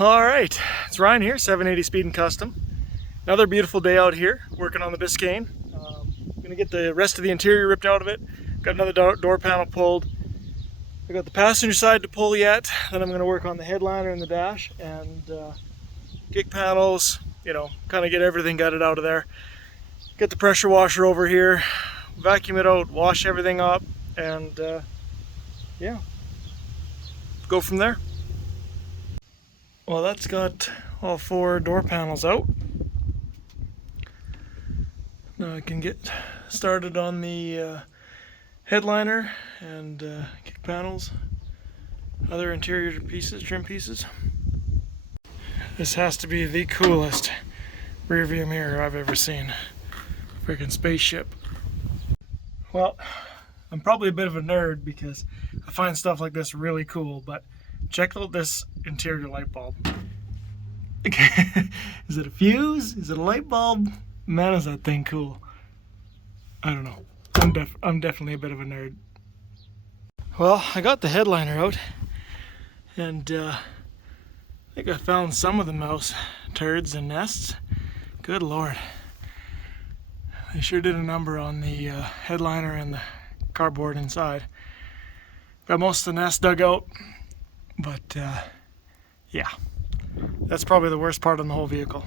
All right, it's Ryan here, 780 Speed and Custom. Another beautiful day out here, working on the Biscayne. I'm gonna get the rest of the interior ripped out of it. Got another door panel pulled. I got the passenger side to pull yet. Then I'm gonna work on the headliner and the dash and kick panels. You know, kind of get everything gutted out of there. Get the pressure washer over here, vacuum it out, wash everything up, and yeah, go from there. Well, that's got all 4 door panels out. Now I can get started on the headliner and kick panels, other interior pieces, trim pieces. This has to be the coolest rear view mirror I've ever seen. Freaking spaceship. Well, I'm probably a bit of a nerd because I find stuff like this really cool, but check out this interior light bulb. Is it a fuse? Is it a light bulb? Man, is that thing cool. I don't know. I'm definitely a bit of a nerd. Well, I got the headliner out, and I think I found some of the mouse turds and nests. Good Lord. They sure did a number on the headliner and the cardboard inside. Got most of the nest dug out, but yeah, that's probably the worst part on the whole vehicle.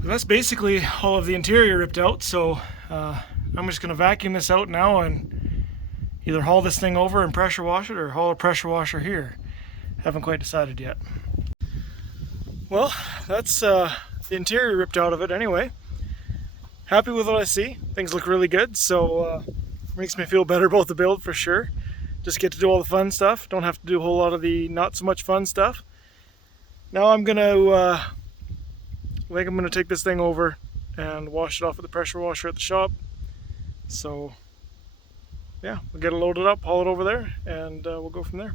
That's basically all of the interior ripped out, so I'm just going to vacuum this out now and either haul this thing over and pressure wash it or haul a pressure washer here. Haven't quite decided yet. Well, that's the interior ripped out of it anyway. Happy with what I see. Things look really good, so makes me feel better about the build for sure. Just get to do all the fun stuff. Don't have to do a whole lot of the not so much fun stuff. Now I'm gonna take this thing over and wash it off with the pressure washer at the shop. So yeah, we'll get it loaded up, haul it over there, and we'll go from there.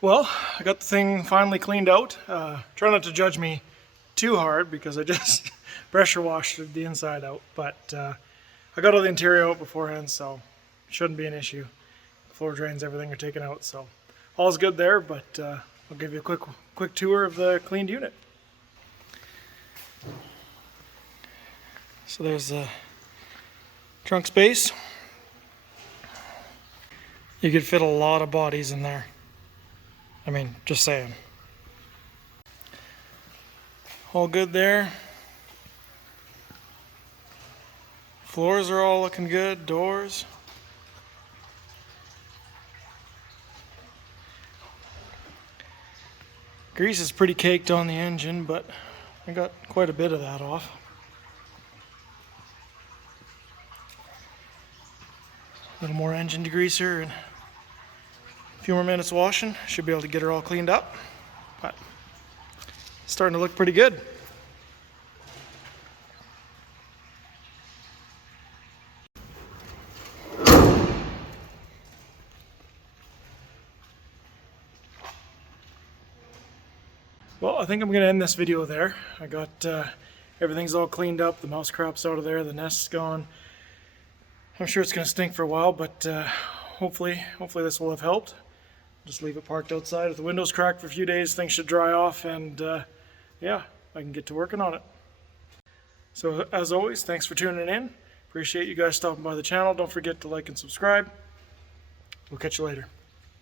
Well, I got the thing finally cleaned out. Try not to judge me too hard because I just pressure washed the inside out, but I got all the interior out beforehand, so it shouldn't be an issue. Floor drains, everything are taken out, so all's good there, but I'll give you a quick tour of the cleaned unit. So there's the trunk space. You could fit a lot of bodies in there. I mean, just saying. All good there. Floors are all looking good. Doors. Grease is pretty caked on the engine, but I got quite a bit of that off. A little more engine degreaser and a few more minutes washing. Should be able to get her all cleaned up, but it's starting to look pretty good. Well, I think I'm going to end this video there. I got everything's all cleaned up, the mouse crap's out of there, the nest's gone. I'm sure it's going to stink for a while, but hopefully this will have helped. Just leave it parked outside with the windows cracked for a few days. Things should dry off, and yeah, I can get to working on it. So as always, thanks for tuning in. Appreciate you guys stopping by the channel. Don't forget to like and subscribe. We'll catch you later.